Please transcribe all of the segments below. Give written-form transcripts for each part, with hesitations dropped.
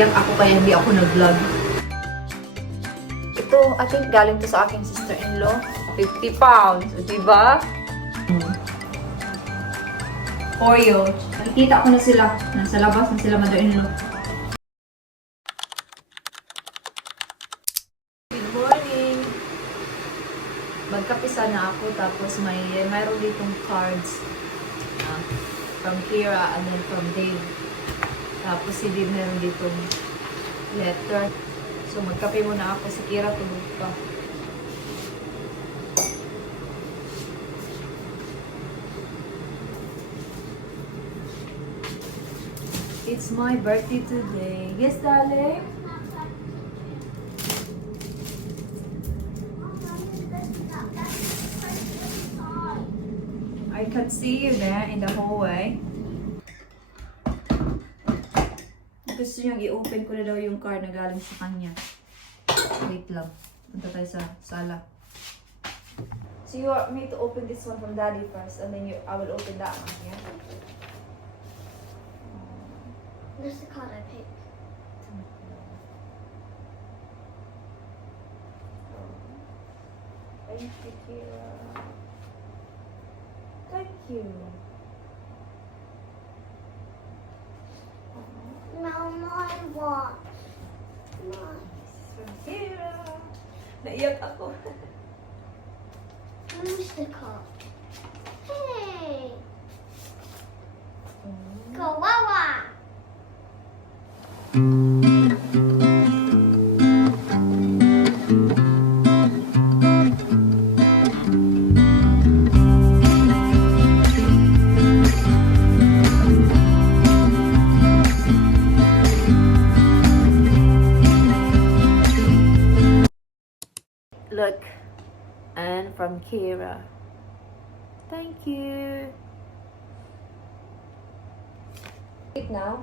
naiyak ako kaya hindi ako nag-vlog. Ito, I think galing to sa aking sister-in-law. 50 pounds. O, diba? Oreo. Nakikita ko na sila. Nasa labas na sila, mother-in-law. Good morning! Magkapisa na ako, tapos mayroon ditong cards. From Kira and then from Dave. Tapos si Dave meron ditong letter. So magkape muna ako. Si Kira tulog pa. It's my birthday today. Yes, darling? I can see you there in the hallway. Gusto niyang i-open ko na daw yung card na galing sa kanya. Wait lang. Punta tayo sa sala. So you want me to open this one from Daddy first and then I will open that one, yeah? This is the card I picked. Thank you, Kira. Thank you. Now my watch. Mine. This is from Kira. Naiyak ako. Where's the card? Hey! Kawawa! Look, and from Kira. Thank you. Eat now,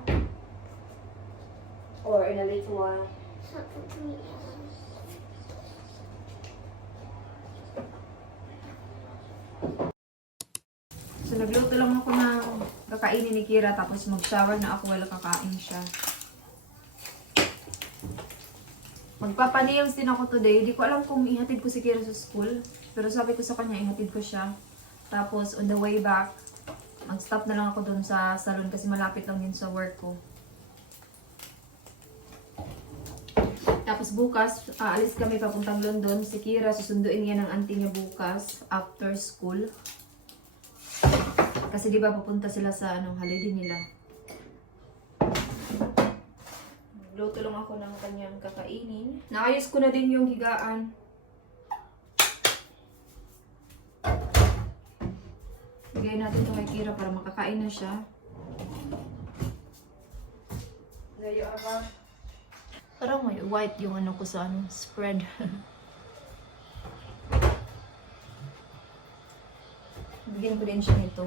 or in a little while. Something to me. So nagluto lang ako ng kakainin ni Kira, tapos mag-shower na ako wala kakain siya. Magpapa-nails din ako today. Hindi ko alam kung ihatid ko si Kira sa school. Pero sabi ko sa kanya, ihatid ko siya. Tapos, on the way back, mag-stop na lang ako dun sa salon kasi malapit lang din sa work ko. Tapos bukas, aalis kami papuntang London. Si Kira, susunduin niya ng auntie niya bukas after school. Kasi di ba papunta sila sa holiday nila. Luto lang ako ng kanyang kakainin. Naayos ko na din yung higaan. Bigay natin ito kay Kira para makakain na siya. There you are, ba? Parang may white yung ko sa spread. Bigyan ko din siya nito.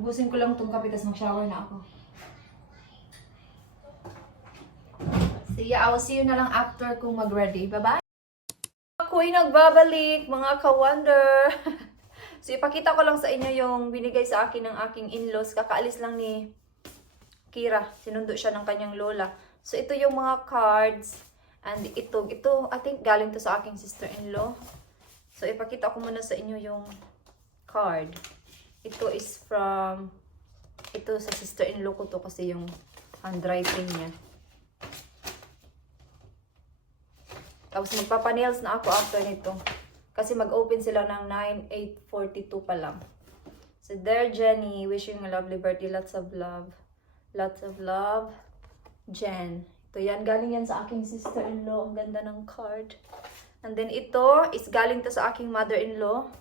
Ubusin ko lang itong kape, tapos mag-shower na ako. So yeah, I will see you na lang after kung mag-ready. Bye-bye! Ako'y nagbabalik, mga ka-wonder! So ipakita ko lang sa inyo yung binigay sa akin ng aking in-laws. Kakaalis lang ni Kira. Sinundo siya ng kanyang lola. So ito yung mga cards. And ito, I think galing to sa aking sister-in-law. So ipakita ko muna sa inyo yung card. Ito is from, ito sa sister-in-law ko to kasi yung handwriting niya. Tapos magpapa-nails na ako after nito. Kasi mag-open sila ng 9/8/42 pa lang. So there, Jenny, wishing a lovely birthday, lots of love. Lots of love, Jen. Ito yan, galing yan sa aking sister-in-law. Ang ganda ng card. And then ito is galing to sa aking mother-in-law.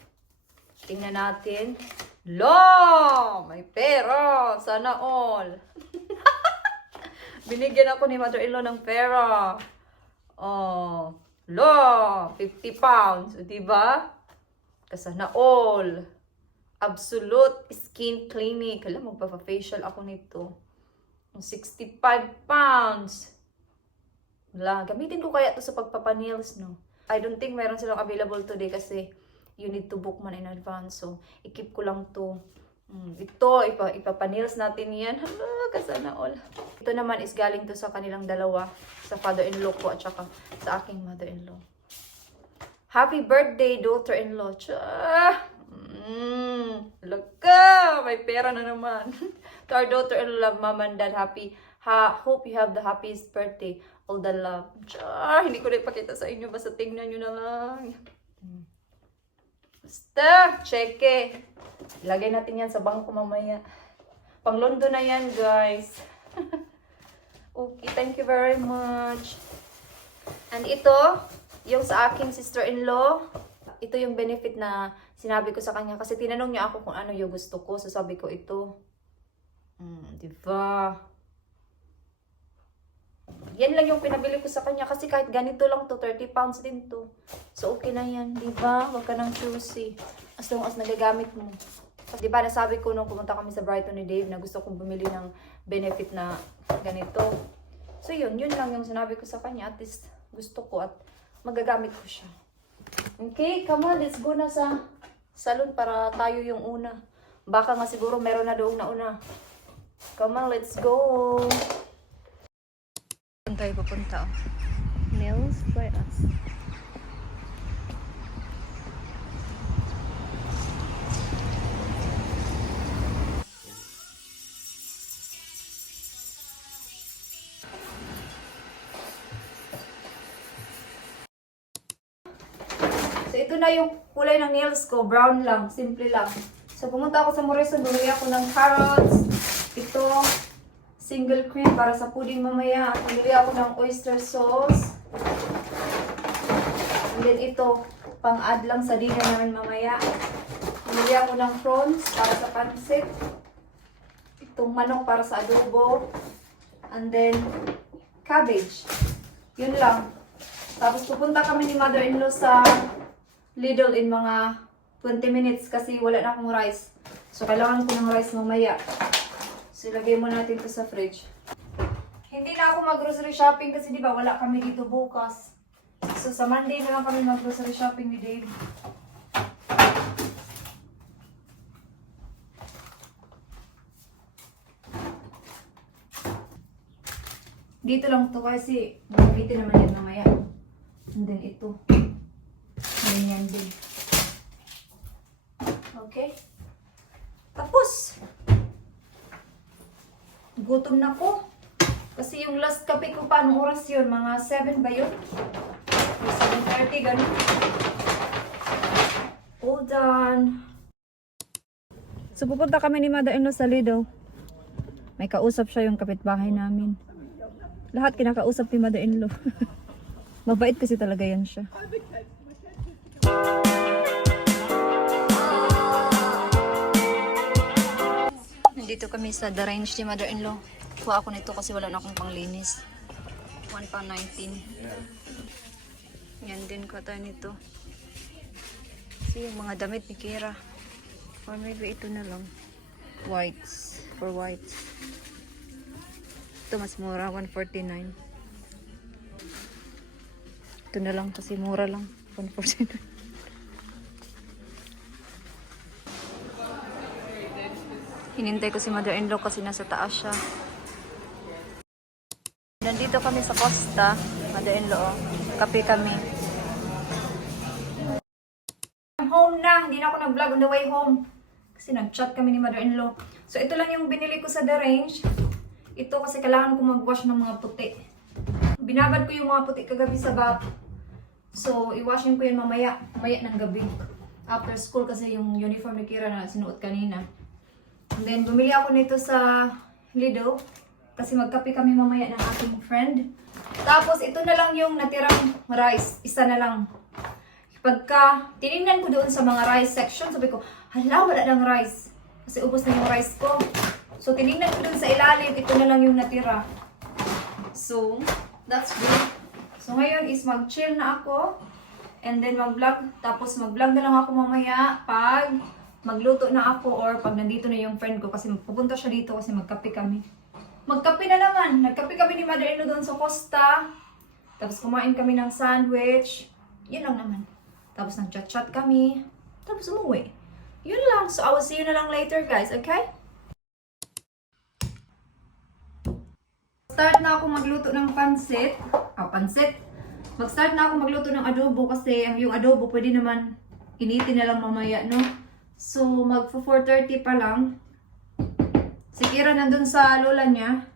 Tingnan natin. Lo! May pera! Sana all! Binigyan ako ni mother-in-law ng pera. Oh, lo! 50 pounds. O, diba? Sana all. Absolute Skin Clinic. Alam, magpa-facial ako nito. 65 pounds. Wala, gamitin ko kaya to sa pagpapanails, no? I don't think meron silang available today kasi you need to book man in advance. So, i-keep ko lang to. Ito, ipapanils natin yan. Hala, kasana all. Ito naman is galing to sa kanilang dalawa. Sa father-in-law ko at saka sa aking mother-in-law. Happy birthday, daughter-in-law. Laka! May pera na naman. To our daughter-in-law, mom and dad, hope you have the happiest birthday. All the love. Hindi ko na ipakita sa inyo. Basta tingnan nyo na lang. Basta, cheque. Ilagay natin yan sa bangko mamaya. Pang London na yan, guys. Okay, thank you very much. And ito, yung sa aking sister-in-law, ito yung benefit na sinabi ko sa kanya. Kasi tinanong niya ako kung ano yung gusto ko. So sabi ko ito. Diba? Yan lang yung pinabili ko sa kanya. Kasi kahit ganito lang to, 30 pounds din to. So okay na yan. Diba? Huwag ka nang choosy. As long as nagagamit mo. Diba, nasabi ko nung pumunta kami sa Brighton ni Dave na gusto kong bumili ng benefit na ganito. So yun lang yung sinabi ko sa kanya. At least gusto ko at magagamit ko siya. Okay, come on, let's go na sa salon para tayo yung una. Baka nga siguro meron na doong nauna. Come on, let's go. Saan tayo pupunta? Nails by us. So, ito na yung kulay ng nails ko. Brown lang. Simple lang. So, pumunta ako sa Morrison. Bumili ako ng carrots. Ito, single cream para sa pudding mamaya. Bumili ako ng oyster sauce. And then ito, pang-add lang sa dinner namin mamaya. Bumili ako ng prawns para sa pansit. Itong manok para sa adobo. And then, cabbage. Yun lang. Tapos pupunta kami ni mother-in-law sa Lidl in mga 20 minutes kasi wala na akong rice. So, kailangan ko ng rice mamaya. So, ilagay mo natin to sa fridge. Hindi na ako mag-grocery shopping kasi di ba wala kami dito bukas. So, sa Monday na lang kami mag-grocery shopping ni Dave. Dito lang to kasi mabitin naman yan mamaya. And then ito. Ganyan din. Okay. Tapos. Gutom na ko. Kasi yung last kape ko pa, anong oras yun? Mga 7 ba yun? 7:30, ganun. All done. So, pupunta kami ni mother-in-law sa Lidl. May kausap siya yung kapitbahay namin. Lahat kinakausap ni mother-in-law. Mabait kasi talaga yan siya. Nandito kami sa The Range ni mother-in-law. Kuha ako nito kasi wala na akong panglinis. £1.19. Yan din ko tayo nito. Kasi yung mga damit ni Kira. Or maybe ito na lang. Whites. For whites. Ito mas mura. $1.49. Ito na lang kasi mura lang. $1.49. Hinintay ko si mother-in-law kasi nasa taas siya. Nandito kami sa Costa, mother-in-law. Kape kami. I'm home na. Hindi na ako nag-vlog on the way home. Kasi nag-chat kami ni mother-in-law. So ito lang yung binili ko sa The Range. Ito kasi kailangan ko mag-wash ng mga puti. Binabad ko yung mga puti kagabi sa bath. So i-washing ko yun mamaya. Mamaya ng gabi. After school kasi yung uniform ni Kira na sinuot kanina. And then, bumili ako nito sa Lidl. Kasi magkape kami mamaya ng aking friend. Tapos, ito na lang yung natirang rice. Isa na lang. Pagka, tinignan ko doon sa mga rice section, sabi ko, hala, wala ng rice. Kasi ubos na yung rice ko. So, tinignan ko doon sa ilalim, ito na lang yung natira. So, that's good. So, ngayon is mag-chill na ako. And then, mag-vlog. Tapos, mag-vlog na lang ako mamaya pag magluto na ako or pag nandito na yung friend ko kasi pupunta siya dito kasi magkape kami. Magkape na naman. Nagkape kami ni mother-in-law doon sa Costa. Tapos kumain kami ng sandwich. Yun lang naman. Tapos nag-chat-chat kami. Tapos umuwi. Yun lang. So, I will see you na lang later, guys. Okay? Start na ako magluto ng pansit. Pansit. Mag-start na ako magluto ng adobo kasi yung adobo pwede naman initin na lang mamaya, no? So, mag-4:30 pa lang. Si Kira nandun sa lola niya.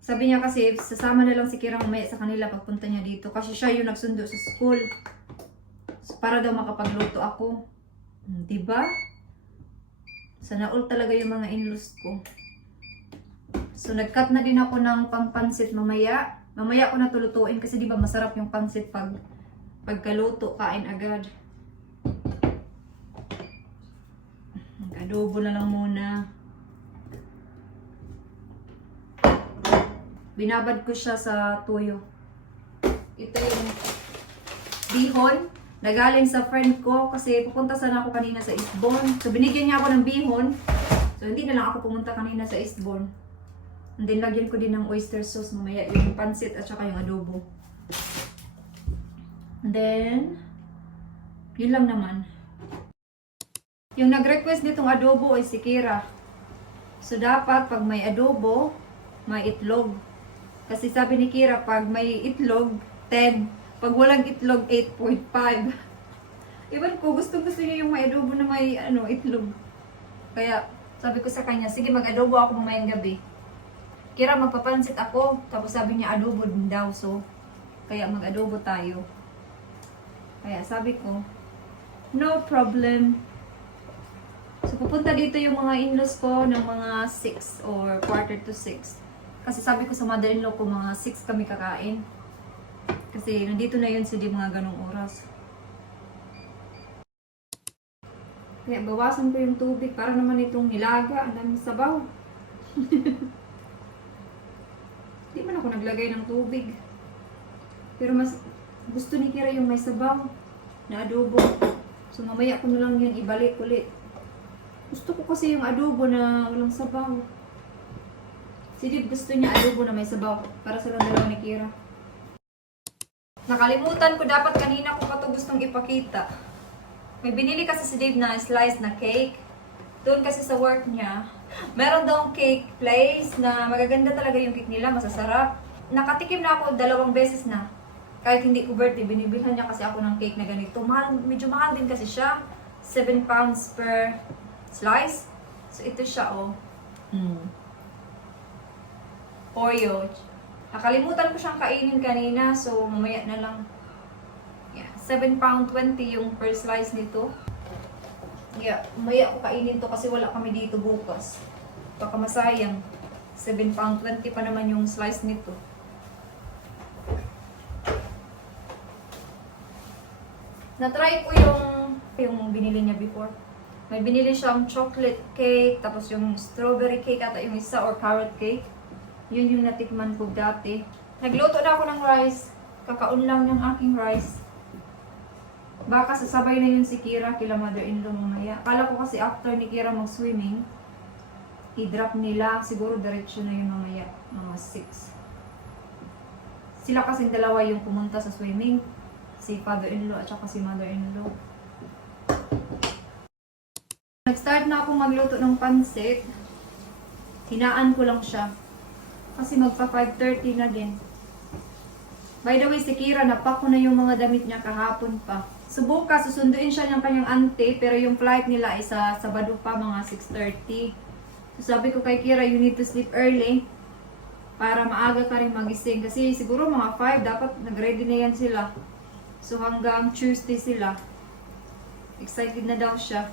Sabi niya kasi, sasama na lang si Kira mamaya sa kanila pagpunta niya dito. Kasi siya yung nagsundo sa school. So, para daw makapagluto ako. Diba? Sana all talaga yung mga in-laws ko. So, nag-cut na din ako ng pangpansit mamaya. Mamaya ko na tulutuin kasi diba masarap yung pansit pagkaluto, kain agad. Mag-adobo na lang muna. Binabad ko siya sa tuyo. Ito yung bihon na galing sa friend ko kasi pupunta sana ako kanina sa Eastbourne. So binigyan niya ako ng bihon. So hindi na lang ako pumunta kanina sa Eastbourne. And then lagyan ko din ng oyster sauce mamaya yung pansit at saka yung adobo. And then yun lang naman. Yung nag-request nitong adobo ay si Kira. So dapat pag may adobo, may itlog. Kasi sabi ni Kira, pag may itlog, 10. Pag walang itlog, 8.5. Iban ko, gusto niya yung may adobo na may itlog. Kaya sabi ko sa kanya, sige mag-adobo ako mamayang gabi. Kira, magpapansit ako. Tapos sabi niya, adobo din daw. So, kaya mag-adobo tayo. Kaya sabi ko, no problem. So, pupunta dito yung mga in-laws ko ng mga 6 or 5:45. Kasi sabi ko sa mother-in-law ko, mga 6 kami kakain. Kasi nandito na yun sila mga ganong oras. Kaya bawasan ko yung tubig para naman itong nilaga. Ang daming sabaw. Di man ako naglagay ng tubig. Pero mas gusto ni Kira yung may sabaw na adobo. So mamaya ko na lang yan ibalik ulit. Gusto ko kasi yung adobo na walang sabaw. Si Dib gusto niya adobo na may sabaw para sa dalawa ni Kira. Nakalimutan ko dapat kanina ko pa ito gustong ipakita. May binili kasi si Dave na slice na cake. Doon kasi sa work niya, meron daw cake place na magaganda talaga yung cake nila, masasarap. Nakatikim na ako 2 beses na. Kahit hindi ko birthday, binibilhan niya kasi ako ng cake na ganito. Medyo mahal din kasi siya. 7 pounds per slice. So ito siya, oh. Oreo. Nakalimutan ko siyang kainin kanina, so mamaya na lang. Yeah, 7 pound 20 yung per slice nito. Yeah, mamaya ko kainin to kasi wala kami dito bukas. Baka masayang. 7 pound 20 pa naman yung slice nito. Na-try ko yung binili niya before. May binili siyang chocolate cake, tapos yung strawberry cake ata yung isa or carrot cake. Yun yung natikman ko dati. Nagluto na ako ng rice. Kakaun lang ng aking rice. Baka sasabay na yun si Kira kila mother-in-law mamaya. Akala ko kasi after ni Kira mag-swimming, i-drop nila. Siguro diretso na yun mamaya. Mga 6. Sila kasing dalawa yung pumunta sa swimming. Si father-in-law at saka si mother-in-law. Nag-start na ako magluto ng pansit. Hinaan ko lang siya. Kasi magpa 5:30 na din. By the way, si Kira, napak ko na yung mga damit niya kahapon pa. So bukas, susunduin siya ng kanyang auntie, pero yung flight nila ay sa Sabado pa, mga 6:30. So sabi ko kay Kira, you need to sleep early para maaga ka rin magising. Kasi siguro mga 5, dapat nag-ready na yan sila. So hanggang Tuesday sila. Excited na daw siya.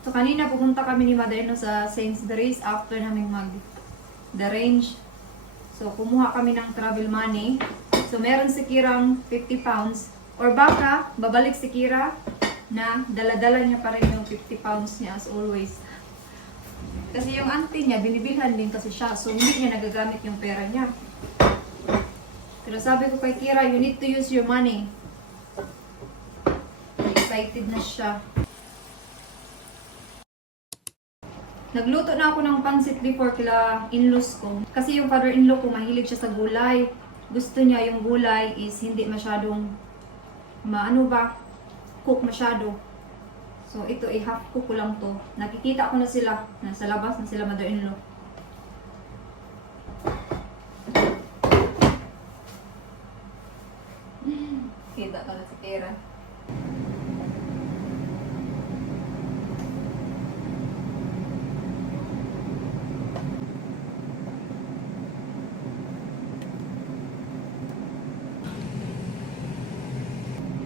So kanina pupunta kami ni Mother-in-law sa Sainsbury's after namin mag-arrange. So kumuha kami ng travel money. So meron si Kirang 50 pounds. Or baka, babalik si Kira na dala-dala niya pa rin yung 50 pounds niya as always. Kasi yung auntie niya, binibilhan din kasi siya. So hindi niya nagagamit yung pera niya. Pero sabi ko kay Kira, you need to use your money. Excited na siya. Nagluto na ako ng pansit before kila in-laws ko. Kasi yung father-in-law ko, mahilig siya sa gulay. Gusto niya yung gulay is hindi masyadong maano ba, cook masyado. So ito ay half cook ko lang to. Nakikita ko na sila, nasa labas na sila mother-in-law. Kita ka na si Kira.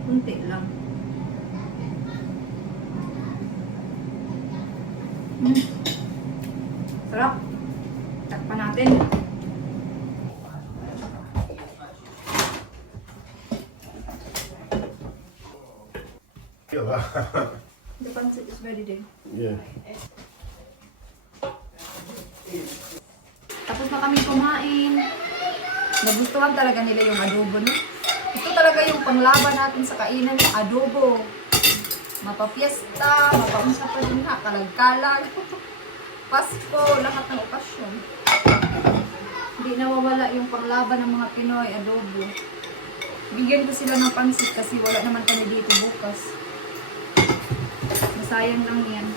Kunti lang. Sarap. Takpan natin. The pancit is ready din. Yeah. Tapos na kami kumain. Nagustuhan talaga nila yung adobo, no? Ito talaga yung panglaban natin sa kainan, yung adobo. Mapapiesta, mapaunsa pa din ha, kalag-kalag. Pasko, lahat ng okasyon. Hindi nawawala yung panglaban ng mga Pinoy, adobo. Bigyan ko sila ng pansit kasi wala naman kami dito bukas. Masayang lang yan.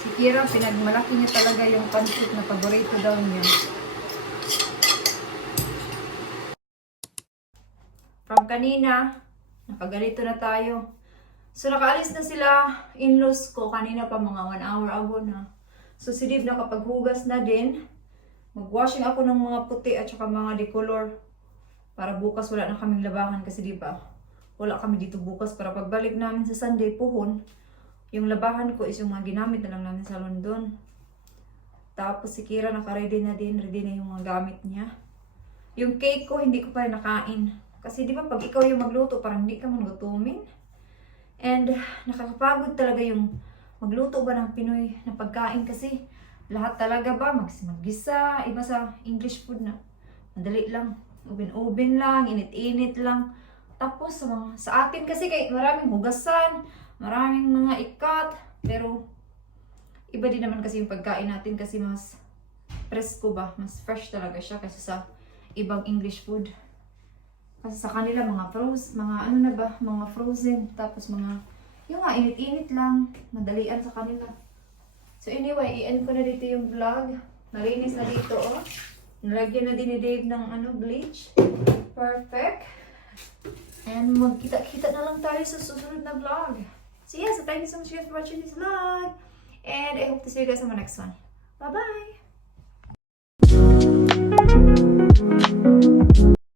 Si Kira, pinagmalaki niya talaga yung pansit na paborito daw niya. From kanina, nakaganito na tayo. So, nakaalis na sila in-laws ko kanina pa mga 1 hour ago na. So, si Dave nakapaghugas na din. Mag-washing ako ng mga puti at saka mga decolor. Para bukas wala na kaming labahan kasi di ba? Wala kami dito bukas para pagbalik namin sa Sunday puhon. Yung labahan ko is yung mga ginamit na lang namin sa London. Tapos si Kira naka-ready na din. Ready na yung mga gamit niya. Yung cake ko hindi ko pa rin nakain. Kasi di ba pag ikaw yung magluto parang hindi ka man gutumin. And nakakapagod talaga yung magluto ba ng Pinoy na pagkain kasi lahat talaga ba maggisa, iba sa English food na madali lang, oven lang, init-init lang. Tapos sa atin kasi kay maraming hugasan, maraming mga ikat, pero iba din naman kasi yung pagkain natin kasi mas presko ba, mas fresh talaga siya kasi sa ibang English food. Kasi sa kanila mga mga frozen, tapos mga, yung nga, init-init lang, madalian sa kanila. So anyway, i-end ko na dito yung vlog. Malinis na dito, oh. Nalagyan na din ni Dave ng bleach. Perfect. And magkita-kita na lang tayo sa susunod na vlog. So yeah, so thank you so much guys for watching this vlog. And I hope to see you guys on my next one. Bye-bye!